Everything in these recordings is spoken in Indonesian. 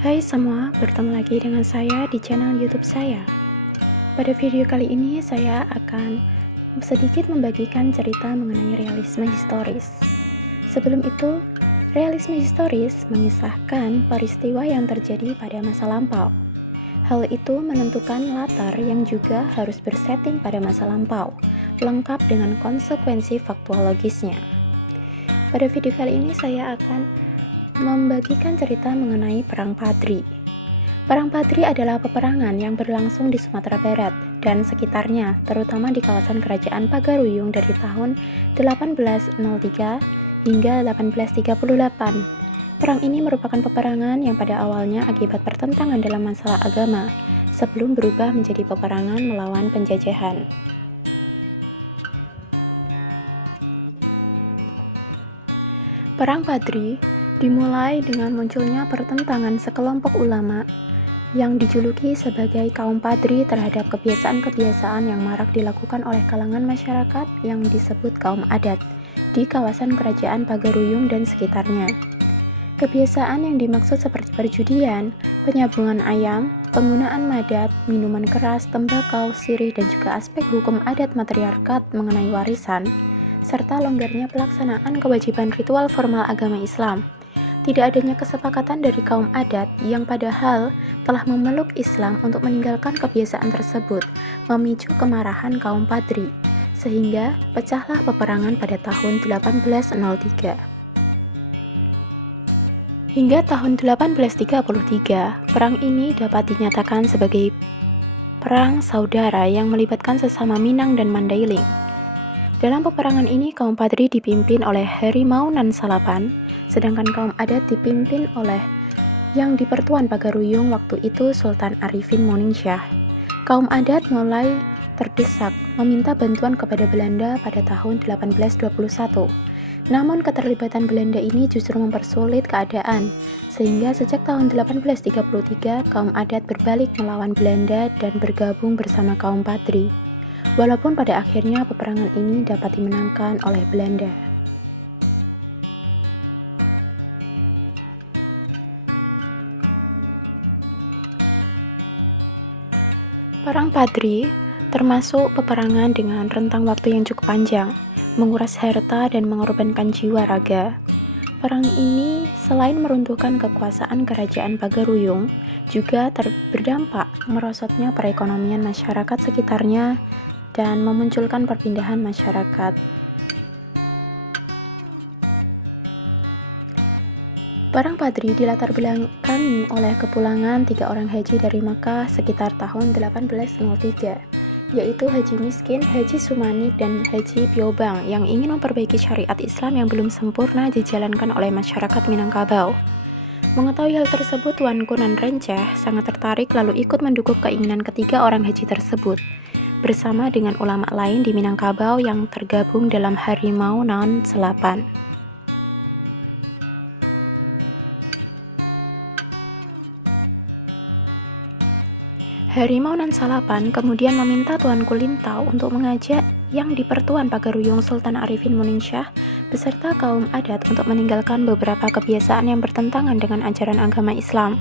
Hai semua, bertemu lagi dengan saya di channel YouTube saya. Pada video kali ini saya akan sedikit membagikan cerita mengenai realisme historis. Sebelum itu, realisme historis mengisahkan peristiwa yang terjadi pada masa lampau. Hal itu menentukan latar yang juga harus bersetting pada masa lampau, lengkap dengan konsekuensi faktuologisnya. Pada video kali ini saya akan membagikan cerita mengenai Perang Padri. Perang Padri adalah peperangan yang berlangsung di Sumatera Barat dan sekitarnya, terutama di kawasan Kerajaan Pagaruyung dari tahun 1803 hingga 1838. Perang ini merupakan peperangan yang pada awalnya akibat pertentangan dalam masalah agama, sebelum berubah menjadi peperangan melawan penjajahan. Perang Padri dimulai dengan munculnya pertentangan sekelompok ulama yang dijuluki sebagai kaum Padri terhadap kebiasaan-kebiasaan yang marak dilakukan oleh kalangan masyarakat yang disebut kaum adat di kawasan Kerajaan Pagaruyung dan sekitarnya. Kebiasaan yang dimaksud seperti perjudian, penyambungan ayam, penggunaan madat, minuman keras, tembakau, sirih, dan juga aspek hukum adat matriarkat mengenai warisan, serta longgarnya pelaksanaan kewajiban ritual formal agama Islam. Tidak adanya kesepakatan dari kaum adat yang padahal telah memeluk Islam untuk meninggalkan kebiasaan tersebut, memicu kemarahan kaum Padri, sehingga pecahlah peperangan pada tahun 1803. Hingga tahun 1833, perang ini dapat dinyatakan sebagai perang saudara yang melibatkan sesama Minang dan Mandailing. Dalam peperangan ini, kaum Padri dipimpin oleh Harimau Nan Salapan, sedangkan kaum adat dipimpin oleh yang di Pertuan Pagaruyung waktu itu Sultan Arifin Moningsyah. Kaum adat mulai terdesak meminta bantuan kepada Belanda pada tahun 1821. Namun keterlibatan Belanda ini justru mempersulit keadaan, sehingga sejak tahun 1833 kaum adat berbalik melawan Belanda dan bergabung bersama kaum Padri. Walaupun pada akhirnya peperangan ini dapat dimenangkan oleh Belanda. Perang Padri termasuk peperangan dengan rentang waktu yang cukup panjang, menguras harta dan mengorbankan jiwa raga. Perang ini selain meruntuhkan kekuasaan Kerajaan Pagaruyung, juga berdampak merosotnya perekonomian masyarakat sekitarnya dan memunculkan perpindahan masyarakat. Perang Padri dilatar belakangi oleh kepulangan 3 orang haji dari Makkah sekitar tahun 1803, yaitu Haji Miskin, Haji Sumanik, dan Haji Piobang yang ingin memperbaiki syariat Islam yang belum sempurna dijalankan oleh masyarakat Minangkabau. Mengetahui hal tersebut, Tuanku Nan Renceh sangat tertarik lalu ikut mendukung keinginan ketiga orang haji tersebut, bersama dengan ulama lain di Minangkabau yang tergabung dalam Harimau Nan Salapan. Harimau Nan Salapan kemudian meminta Tuanku Lintau untuk mengajak yang di Pertuan Pagaruyung Sultan Arifin Moningsyah beserta kaum adat untuk meninggalkan beberapa kebiasaan yang bertentangan dengan ajaran agama Islam.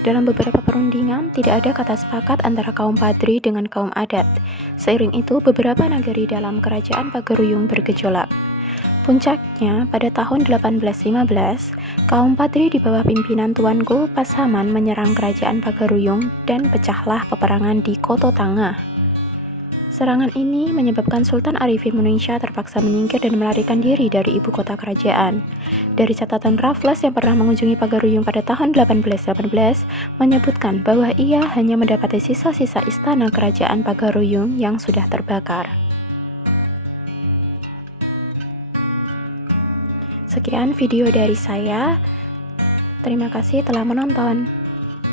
Dalam beberapa perundingan, tidak ada kata sepakat antara kaum Padri dengan kaum adat. Seiring itu, beberapa nagari dalam Kerajaan Pagaruyung bergejolak. Puncaknya, pada tahun 1815, kaum Padri di bawah pimpinan Tuanku Pasaman menyerang Kerajaan Pagaruyung dan pecahlah peperangan di Koto Tangah. Serangan ini menyebabkan Sultan Arifin Moningsyah terpaksa menyingkir dan melarikan diri dari ibu kota kerajaan. Dari catatan Raffles yang pernah mengunjungi Pagaruyung pada tahun 1818, menyebutkan bahwa ia hanya mendapati sisa-sisa istana kerajaan Pagaruyung yang sudah terbakar. Sekian video dari saya. Terima kasih telah menonton.